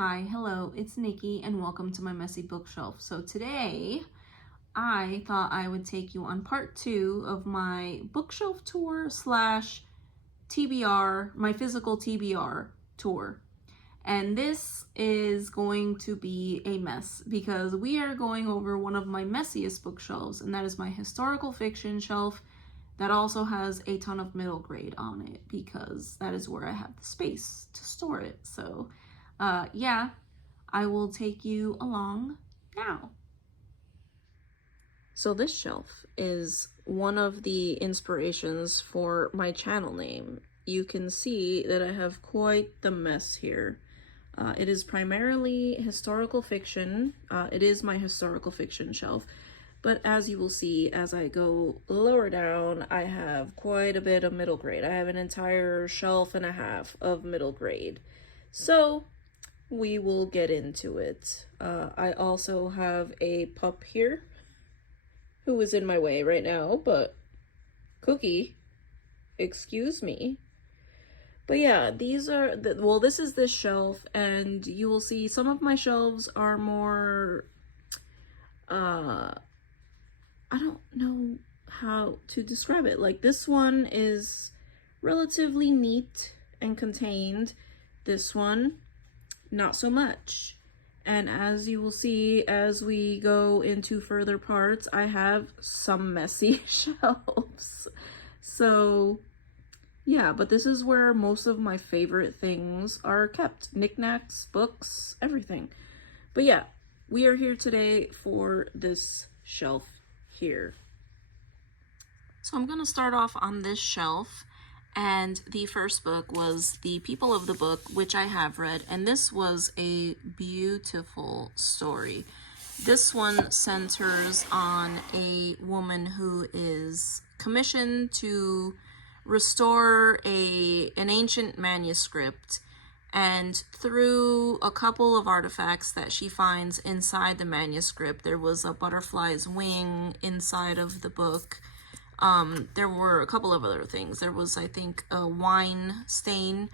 Hi, hello, it's Nikki and welcome to my messy bookshelf. So today I thought I would take you on part 2 of my bookshelf tour slash TBR, my physical TBR tour. And this is going to be a mess because we are going over one of my messiest bookshelves, and that is my historical fiction shelf that also has a ton of middle grade on it because that is where I have the space to store it. So yeah, I will take you along now. So this shelf is one of the inspirations for my channel name. You can see that I have quite the mess here. It is primarily historical fiction. It is my historical fiction shelf. But as you will see, as I go lower down, I have quite a bit of middle grade. I have an entire shelf and a half of middle grade. So we will get into it. I also have a pup here who is in my way right now, but Cookie, excuse me. But yeah, these are, this is this shelf, and you will see some of my shelves are more, I don't know how to describe it. Like this one is relatively neat and contained. This one, not so much. And as you will see as we go into further parts, I have some messy shelves. So yeah, but this is where most of my favorite things are kept. Knickknacks, books, everything. But yeah, we are here today for this shelf here. So I'm gonna start off on this shelf, and the first book was The People of the Book, which I have read, and this was a beautiful story. This one centers on a woman who is commissioned to restore an ancient manuscript, and through a couple of artifacts that she finds inside the manuscript, there was a butterfly's wing inside of the book. There were a couple of other things. There was, I think, a wine stain.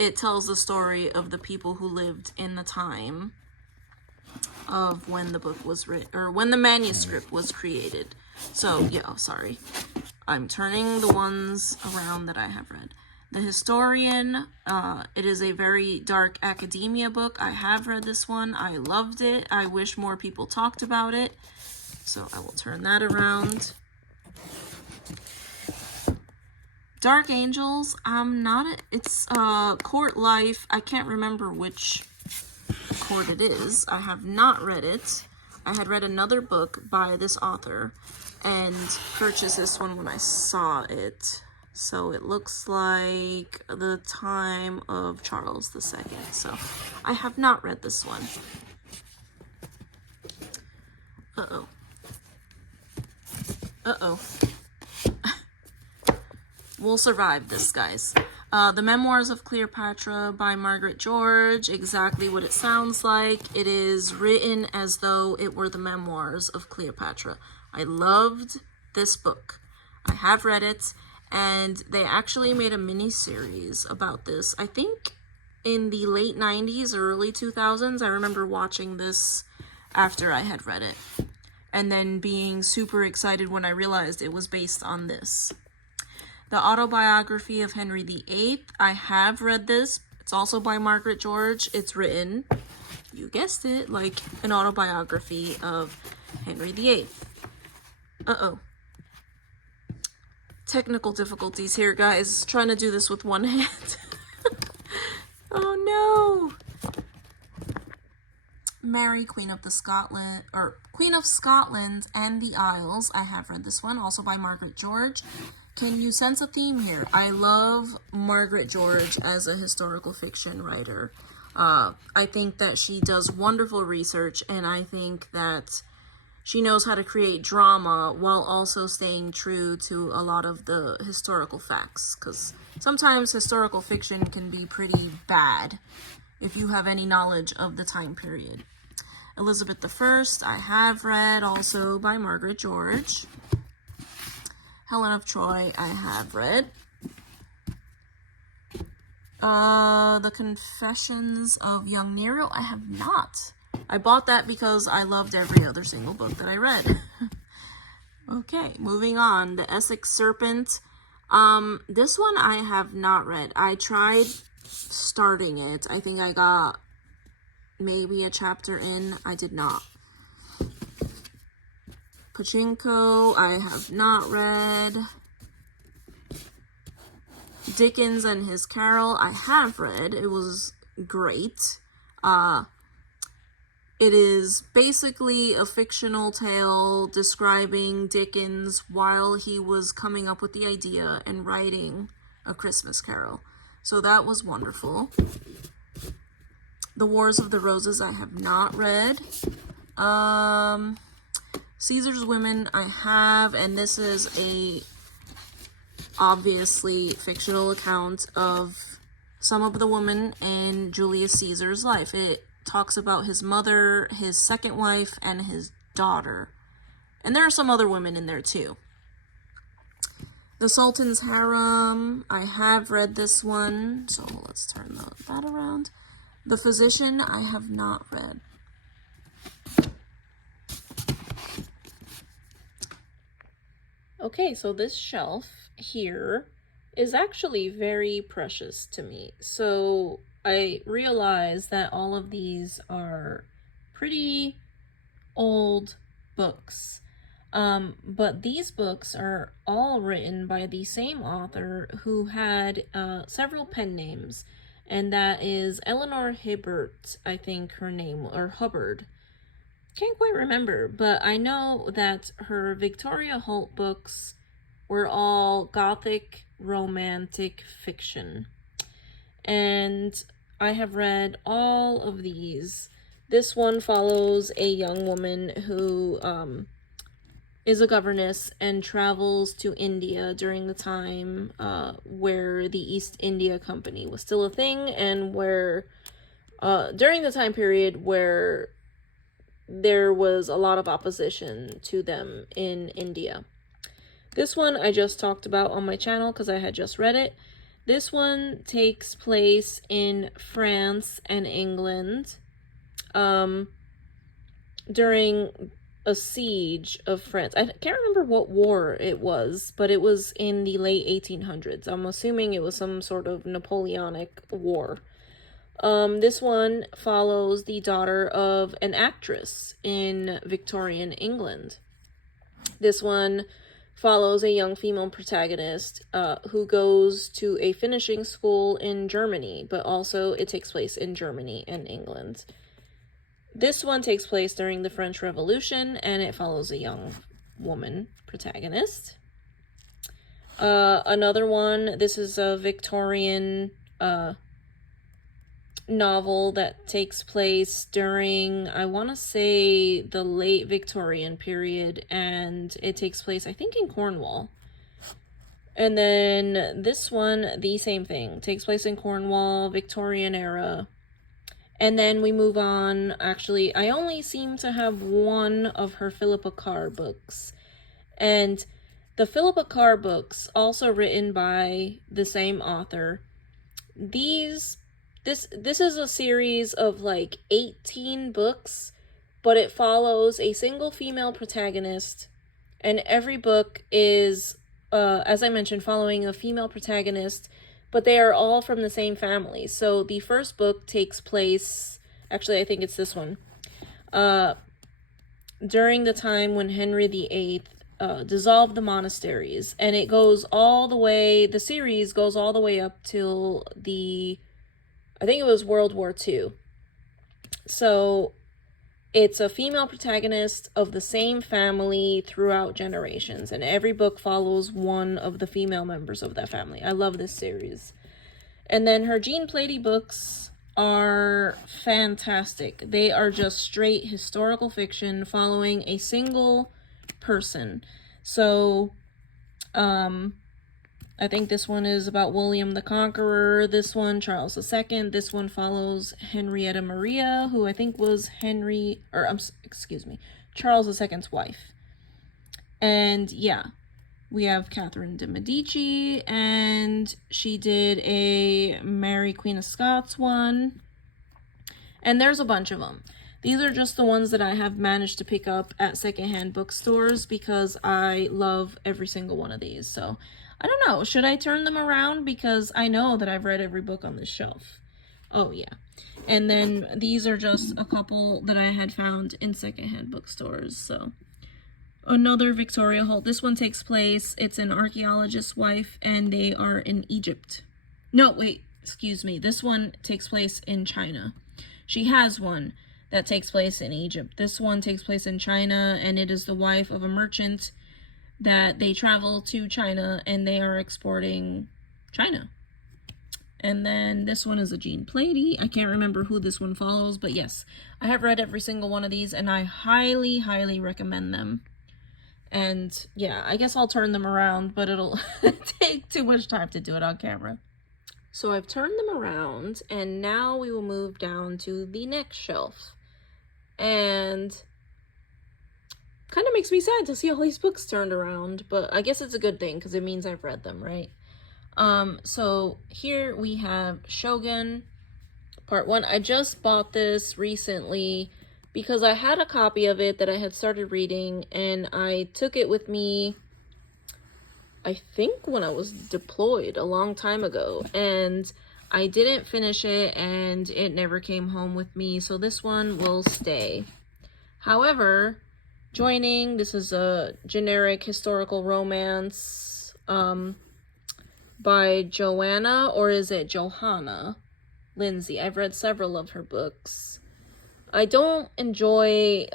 It tells the story of the people who lived in the time of when the book was written, or when the manuscript was created. So, yeah, sorry. I'm turning the ones around that I have read. The Historian, it is a very dark academia book. I have read this one. I loved it. I wish more people talked about it. So I will turn that around. Dark Angels, it's Court Life. I can't remember which court it is. I have not read it. I had read another book by this author and purchased this one when I saw it. So it looks like the time of Charles II. So I have not read this one. Uh-oh. Uh-oh. We'll survive this, guys. The Memoirs of Cleopatra by Margaret George, exactly what it sounds like. It is written as though it were the memoirs of Cleopatra. I loved this book. I have read it, and they actually made a mini-series about this. I think in the late 90s or early 2000s, I remember watching this after I had read it, and then being super excited when I realized it was based on this. The Autobiography of Henry VIII. I have read this. It's also by Margaret George. It's written, you guessed it, like an autobiography of Henry VIII. Uh-oh. Technical difficulties here, guys. Trying to do this with one hand. Oh no! Mary, Queen of Scotland and the Isles. I have read this one, also by Margaret George. Can you sense a theme here? I love Margaret George as a historical fiction writer. I think that she does wonderful research, and I think that she knows how to create drama while also staying true to a lot of the historical facts, because sometimes historical fiction can be pretty bad if you have any knowledge of the time period. Elizabeth I, I have read, also by Margaret George. Helen of Troy, I have read. The Confessions of Young Nero, I have not. I bought that because I loved every other single book that I read. Okay, moving on. The Essex Serpent. This one I have not read. I tried starting it. I think I got maybe a chapter in. I did not. Pachinko, I have not read. Dickens and His Carol, I have read. It was great. It is basically a fictional tale describing Dickens while he was coming up with the idea and writing A Christmas Carol. So that was wonderful. The Wars of the Roses, I have not read. Caesar's Women, I have, and this is a obviously fictional account of some of the women in Julius Caesar's life. It talks about his mother, his second wife, and his daughter. And there are some other women in there too. The Sultan's Harem, I have read this one, so let's turn that around. The Physician, I have not read. Okay, so this shelf here is actually very precious to me. So I realize that all of these are pretty old books. But these books are all written by the same author who had several pen names, and that is Eleanor Hibbert, I think her name, or Hubbard. Can't quite remember, but I know that her Victoria Holt books were all Gothic romantic fiction. And I have read all of these. This one follows a young woman who is a governess and travels to India during the time where the East India Company was still a thing, and where during the time period where there was a lot of opposition to them in India. This one I just talked about on my channel because I had just read it. This one takes place in France and England during a siege of France. I can't remember what war it was, but it was in the late 1800s. I'm assuming it was some sort of Napoleonic war. This one follows the daughter of an actress in Victorian England. This one follows a young female protagonist who goes to a finishing school in Germany, but also it takes place in Germany and England. This one takes place during the French Revolution, and it follows a young woman protagonist. Another one, this is a Victorian novel that takes place during, I want to say, the late Victorian period, and it takes place, I think, in Cornwall. And then this one, the same thing, takes place in Cornwall, Victorian era. And then we move on. Actually, I only seem to have one of her Philippa Carr books, and the Philippa Carr books, also written by the same author, this is a series of like 18 books, but it follows a single female protagonist, and every book is, as I mentioned, following a female protagonist, but they are all from the same family. So the first book takes place, actually I think it's this one, during the time when Henry VIII dissolved the monasteries, and it goes all the way, the series goes all the way up till I think it was World War II. So it's a female protagonist of the same family throughout generations, and every book follows one of the female members of that family. I love this series. And then her Jean Plady books are fantastic. They are just straight historical fiction following a single person. So, I think this one is about William the Conqueror. This one, Charles II. This one follows Henrietta Maria, who I think was Charles II's wife. And yeah, we have Catherine de Medici, and she did a Mary Queen of Scots one. And there's a bunch of them. These are just the ones that I have managed to pick up at secondhand bookstores because I love every single one of these. So I don't know, should I turn them around? Because I know that I've read every book on this shelf. Oh yeah. And then these are just a couple that I had found in secondhand bookstores. So another Victoria Holt. This one takes place, it's an archaeologist's wife, and they are in Egypt. No, wait, excuse me. This one takes place in China. She has one that takes place in Egypt. This one takes place in China, and it is the wife of a merchant that they travel to China, and they are exporting China. And then this one is a Jean Plady. I can't remember who this one follows, but yes, I have read every single one of these, and I highly, highly recommend them. And yeah, I guess I'll turn them around, but it'll take too much time to do it on camera. So I've turned them around, and now we will move down to the next shelf. And kind of makes me sad to see all these books turned around, but I guess it's a good thing because it means I've read them, right? So here we have Shogun Part 1. I just bought this recently because I had a copy of it that I had started reading, and I took it with me, I think when I was deployed a long time ago, and I didn't finish it, and it never came home with me, so this one will stay. However, joining, this is a generic historical romance by Joanna, or is it Johanna Lindsay? I've read several of her books. I don't enjoy,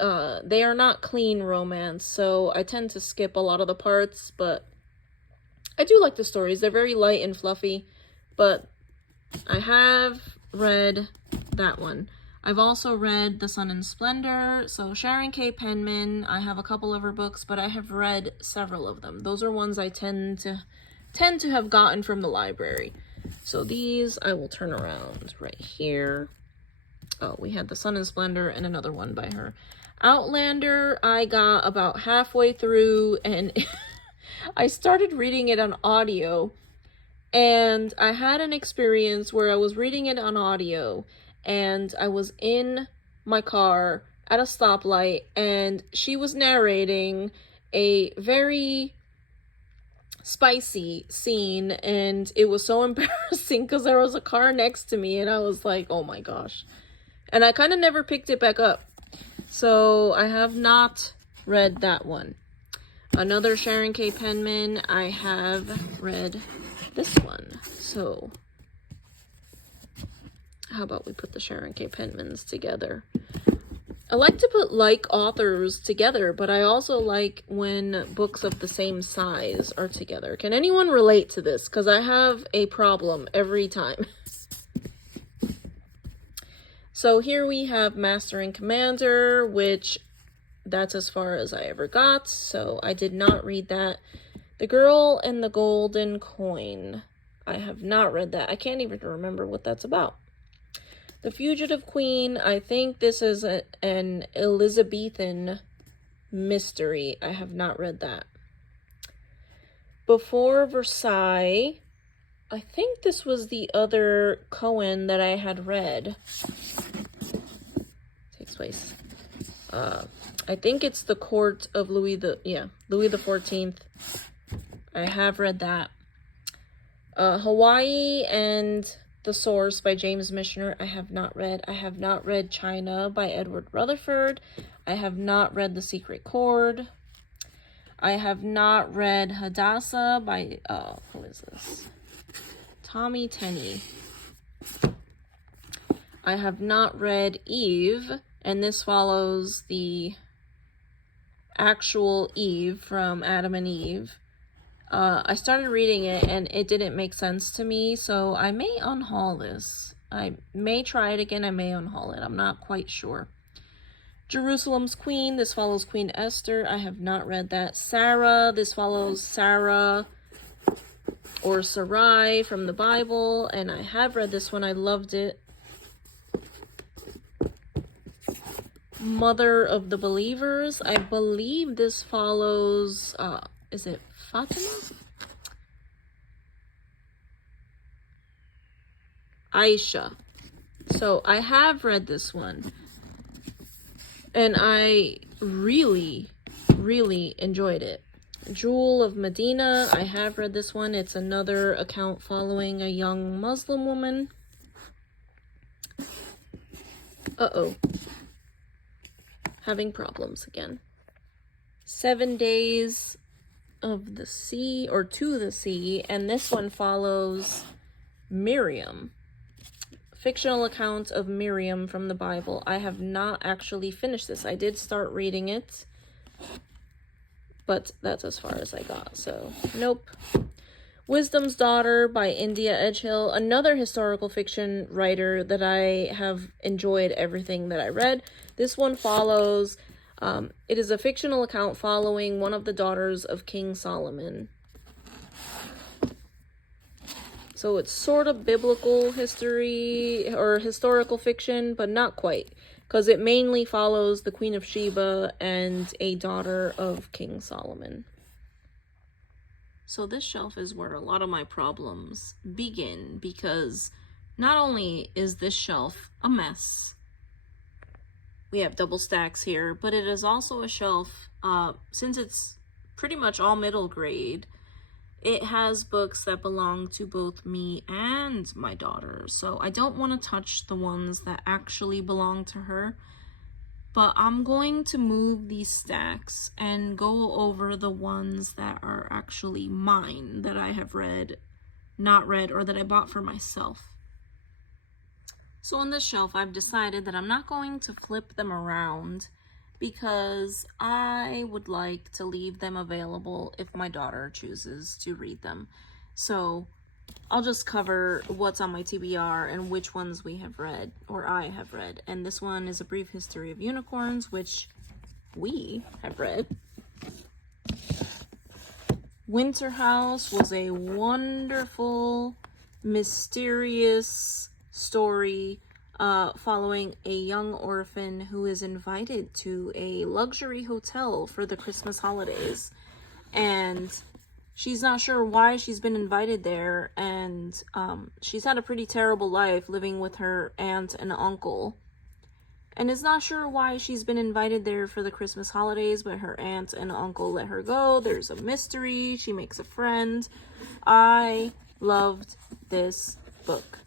they are not clean romance, so I tend to skip a lot of the parts, but I do like the stories. They're very light and fluffy, but I have read that one. I've also read The Sun and Splendor. So Sharon K. Penman, I have a couple of her books, but I have read several of them. Those are ones I tend to have gotten from the library. So these I will turn around right here. Oh, we had The Sun and Splendor and another one by her. Outlander, I got about halfway through, and I started reading it on audio, and I had an experience where I was reading it on audio, and I was in my car at a stoplight, and she was narrating a very spicy scene, and it was so embarrassing because there was a car next to me, and I was like, oh my gosh. And I kind of never picked it back up. So I have not read that one. Another Sharon K. Penman, I have read this one. So how about we put the Sharon K. Penmans together? I like to put like authors together, but I also like when books of the same size are together. Can anyone relate to this? Because I have a problem every time. So here we have Master and Commander, which that's as far as I ever got, so I did not read that. The Girl and the Golden Coin, I have not read that. I can't even remember what that's about. The Fugitive Queen, I think this is an Elizabethan mystery. I have not read that. Before Versailles, I think this was the other Cohen that I had read. Takes place. I think it's the court of Louis the 14th. I have read that. Hawaii and the Source by James Michener, I have not read. I have not read China by Edward Rutherford. I have not read The Secret Chord. I have not read Hadassah by, who is this? Tommy Tenney. I have not read Eve, and this follows the actual Eve from Adam and Eve. I started reading it and it didn't make sense to me, so I may unhaul this. I may try it again, I may unhaul it. I'm not quite sure. Jerusalem's Queen, this follows Queen Esther. I have not read that. Sarah, this follows Sarah or Sarai from the Bible, and I have read this one. I loved it. Mother of the Believers, I believe this follows, is it Fatima? Aisha. So I have read this one, and I really, really enjoyed it. Jewel of Medina. I have read this one. It's another account following a young Muslim woman. Uh-oh. Having problems again. 7 Days of the Sea, or To the Sea, and this one follows Miriam. Fictional account of Miriam from the Bible. I have not actually finished this. I did start reading it, but that's as far as I got, so nope. Wisdom's Daughter by India Edgehill, another historical fiction writer that I have enjoyed everything that I read. This one follows, it is a fictional account following one of the daughters of King Solomon. So it's sort of biblical history or historical fiction, but not quite, because it mainly follows the Queen of Sheba and a daughter of King Solomon. So this shelf is where a lot of my problems begin, because not only is this shelf a mess, we have double stacks here, but it is also a shelf, since it's pretty much all middle grade, it has books that belong to both me and my daughter. So I don't want to touch the ones that actually belong to her, but I'm going to move these stacks and go over the ones that are actually mine, that I have read, not read, or that I bought for myself. So on this shelf, I've decided that I'm not going to flip them around, because I would like to leave them available if my daughter chooses to read them. So I'll just cover what's on my TBR and which ones we have read, or I have read. And this one is A Brief History of Unicorns, which we have read. Winter House was a wonderful, mysterious story following a young orphan who is invited to a luxury hotel for the Christmas holidays, and she's not sure why she's been invited there, and she's had a pretty terrible life living with her aunt and uncle, and is not sure why she's been invited there for the Christmas holidays, but her aunt and uncle let her go. There's a mystery. She makes a friend. I loved this book.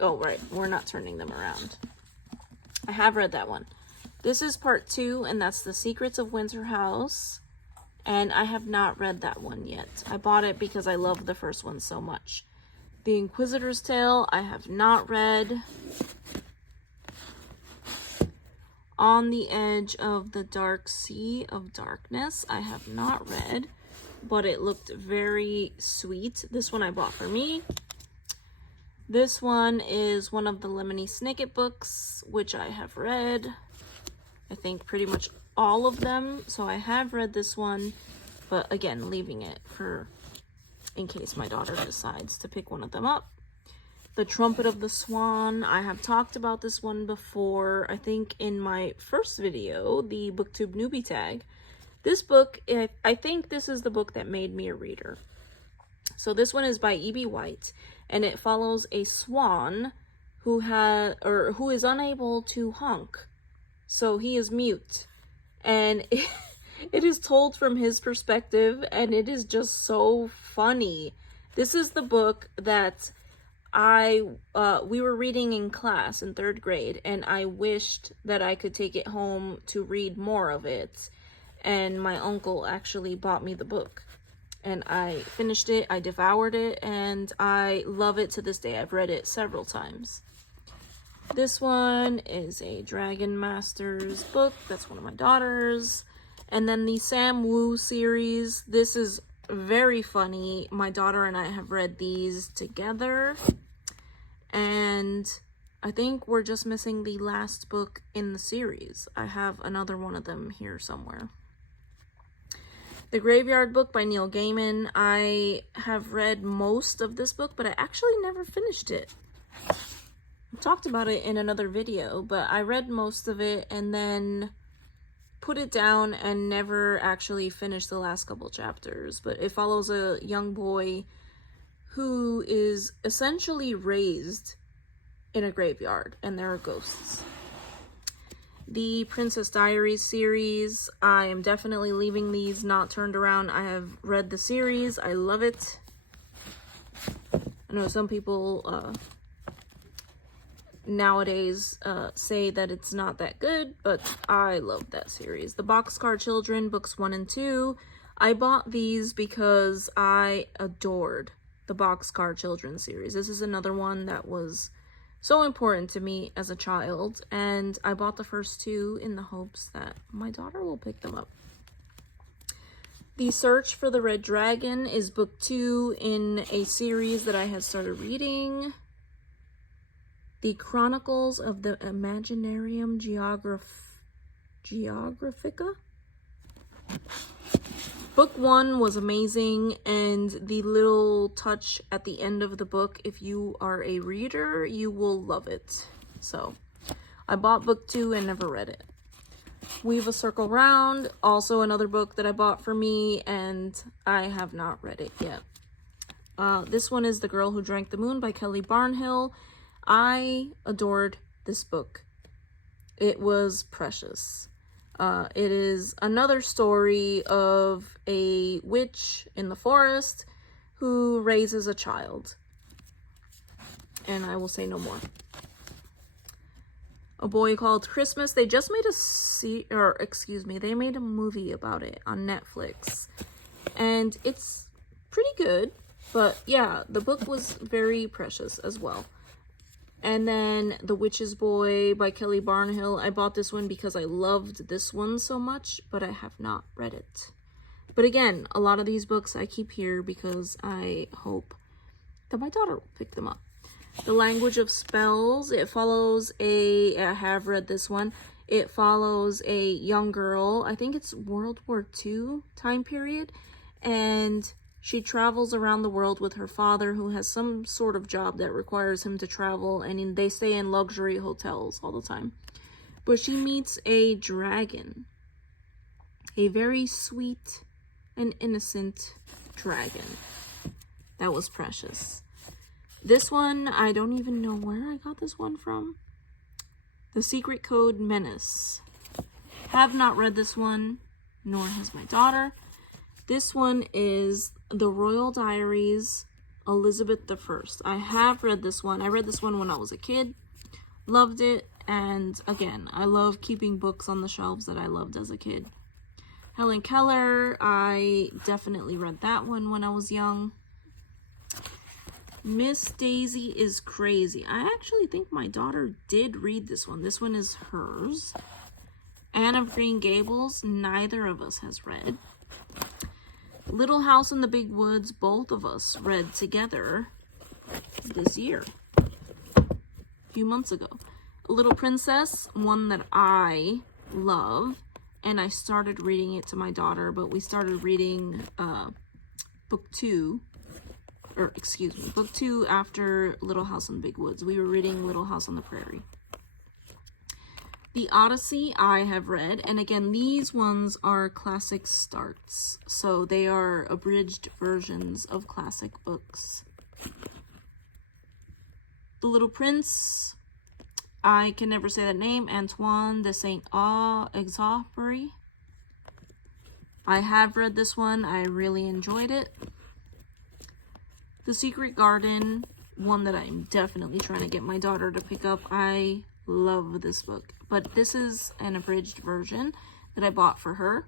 Oh, right, we're not turning them around. I have read that one. This is part 2, and that's The Secrets of Winter House, and I have not read that one yet. I bought it because I love the first one so much. The Inquisitor's Tale, I have not read. On the Edge of the Dark Sea of Darkness, I have not read, but it looked very sweet. This one I bought for me. This one is one of the Lemony Snicket books, which I have read. I think pretty much all of them. So I have read this one, but again, leaving it for in case my daughter decides to pick one of them up. The Trumpet of the Swan. I have talked about this one before, I think in my first video, the BookTube newbie tag. This book, I think this is the book that made me a reader. So this one is by E.B. White, and it follows a swan who is unable to honk. So he is mute, and it is told from his perspective, and it is just so funny. This is the book that we were reading in class in 3rd grade, and I wished that I could take it home to read more of it, and my uncle actually bought me the book. And I finished it, I devoured it, and I love it to this day. I've read it several times. This one is a Dragon Masters book. That's one of my daughters. And then the Sam Wu series. This is very funny. My daughter and I have read these together. And I think we're just missing the last book in the series. I have another one of them here somewhere. The Graveyard Book by Neil Gaiman. I have read most of this book, but I actually never finished it. I talked about it in another video, but I read most of it, and then put it down and never actually finished the last couple chapters, but it follows a young boy who is essentially raised in a graveyard, and there are ghosts. The Princess Diaries series, I am definitely leaving these not turned around. I have read the series. I love it. I know some people nowadays say that it's not that good, but I love that series. The Boxcar Children, books 1 and 2. I bought these because I adored the Boxcar Children series. This is another one that was so important to me as a child, and I bought the first 2 in the hopes that my daughter will pick them up. The Search for the Red Dragon is book 2 in a series that I had started reading. The Chronicles of the Imaginarium Geographica. Book 1 was amazing, and the little touch at the end of the book, if you are a reader, you will love it. So, I bought book 2 and never read it. Weave a Circle Round, also another book that I bought for me, and I have not read it yet. This one is The Girl Who Drank the Moon by Kelly Barnhill. I adored this book. It was precious. It is another story of a witch in the forest who raises a child. And I will say no more. A Boy Called Christmas. They just made they made a movie about it on Netflix. And it's pretty good. But yeah, the book was very precious as well. And then The Witch's Boy by Kelly Barnhill. I bought this one because I loved this one so much, but I have not read it. But again, a lot of these books I keep here because I hope that my daughter will pick them up. The Language of Spells. It follows I have read this one. It follows a young girl. I think it's World War II time period. And she travels around the world with her father, who has some sort of job that requires him to travel, and they stay in luxury hotels all the time. But she meets a dragon. A very sweet and innocent dragon. That was precious. This one, I don't even know where I got this one from. The Secret Code Menace. Have not read this one, nor has my daughter. This one is The Royal Diaries, Elizabeth I. I have read this one. I read this one when I was a kid. Loved it. And again, I love keeping books on the shelves that I loved as a kid. Helen Keller, I definitely read that one when I was young. Miss Daisy is Crazy. I actually think my daughter did read this one. This one is hers. Anne of Green Gables, neither of us has read. Little House in the Big Woods, both of us read together this year, a few months ago. Little Princess, one that I love, and I started reading it to my daughter, but we started reading book 2 after Little House in the Big Woods. We were reading Little House on the Prairie. The Odyssey I have read, and again, these ones are classic starts, so they are abridged versions of classic books. The Little Prince, I can never say that name, Antoine de Saint-Exupéry. I have read this one. I really enjoyed it. The Secret Garden, one that I'm definitely trying to get my daughter to pick up. I love this book, but this is an abridged version that I bought for her.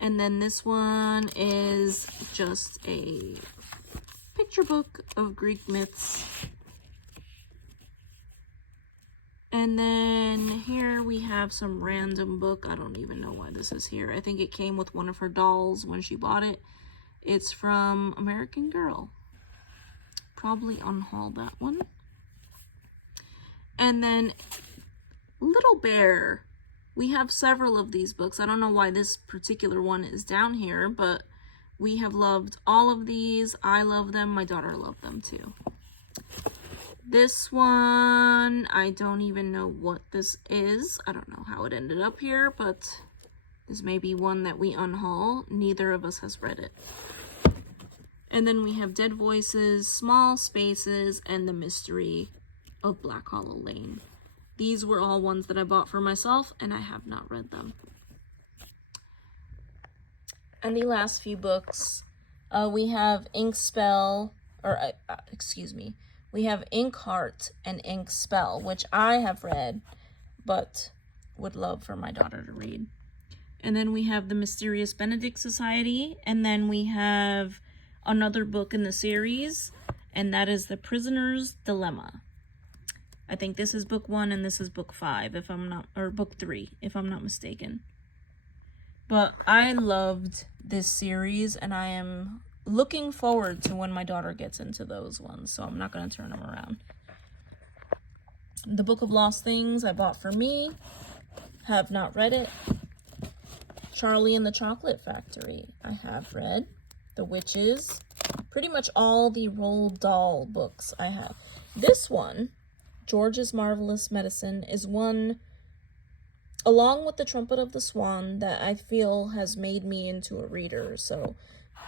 And then this one is just a picture book of Greek myths. And then here we have some random book. I don't even know why this is here. I think it came with one of her dolls when she bought it. It's from American Girl. Probably unhaul that one. And then Little Bear. We have several of these books. I don't know why this particular one is down here, but we have loved all of these. I love them. My daughter loved them too. This one, I don't even know what this is. I don't know how it ended up here, but this may be one that we unhaul. Neither of us has read it. And then we have Dead Voices, Small Spaces, and The Mystery of Black Hollow Lane. These were all ones that I bought for myself, and I have not read them. And the last few books, we have Ink Spell, or excuse me, we have Ink Heart and Ink Spell, which I have read, but would love for my daughter to read. And then we have The Mysterious Benedict Society, and then we have another book in the series, and that is The Prisoner's Dilemma. I think this is book 1 and this is book 5, if I'm not, or book 3, if I'm not mistaken. But I loved this series, and I am looking forward to when my daughter gets into those ones, so I'm not going to turn them around. The Book of Lost Things I bought for me, have not read it. Charlie and the Chocolate Factory I have read. The Witches, pretty much all the Roald Dahl books I have. This one, George's Marvelous Medicine, is one, along with The Trumpet of the Swan, that I feel has made me into a reader. So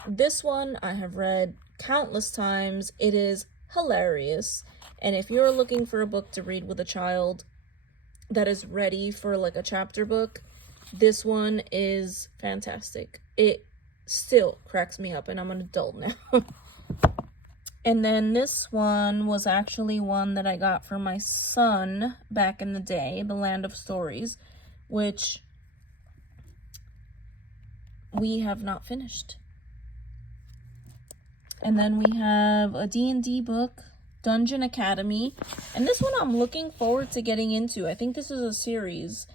this one I have read countless times. It is hilarious. And if you're looking for a book to read with a child that is ready for like a chapter book, this one is fantastic. It still cracks me up, and I'm an adult now. And then this one was actually one that I got for my son back in the day, The Land of Stories, which we have not finished. And then we have a D&D book, Dungeon Academy, and this one I'm looking forward to getting into. I think this is a series.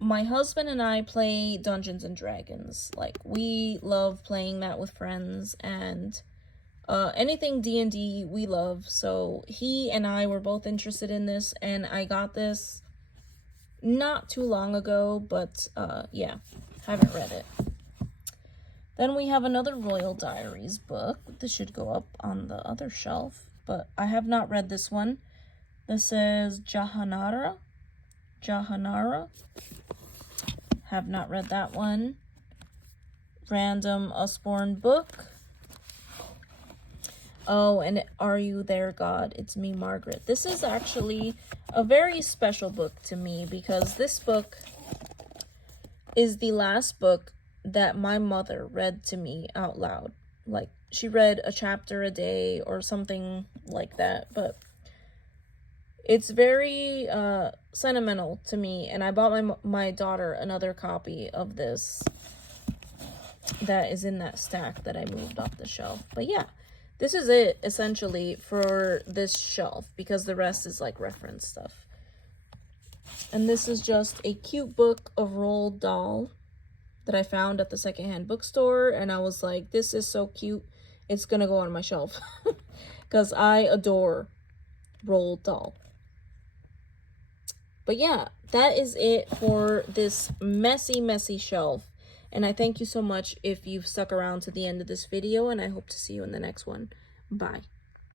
My husband and I play Dungeons and Dragons. Like, we love playing that with friends, and anything D&D we love. So he and I were both interested in this, and I got this not too long ago, but yeah, haven't read it. Then we have another Royal Diaries book. This should go up on the other shelf, but I have not read this one. This is Jahanara. Have not read that one. Random Usborne book. Oh, and Are You There, God? It's Me, Margaret. This is actually a very special book to me, because this book is the last book that my mother read to me out loud. Like, she read a chapter a day or something like that, but it's very sentimental to me, and I bought my daughter another copy of this that is in that stack that I moved off the shelf. But yeah, this is it essentially for this shelf, because the rest is like reference stuff. And this is just a cute book of Roald Dahl that I found at the secondhand bookstore, and I was like, this is so cute, it's gonna go on my shelf, because I adore Roald Dahl. But yeah, that is it for this messy shelf. And I thank you so much if you've stuck around to the end of this video, and I hope to see you in the next one. Bye.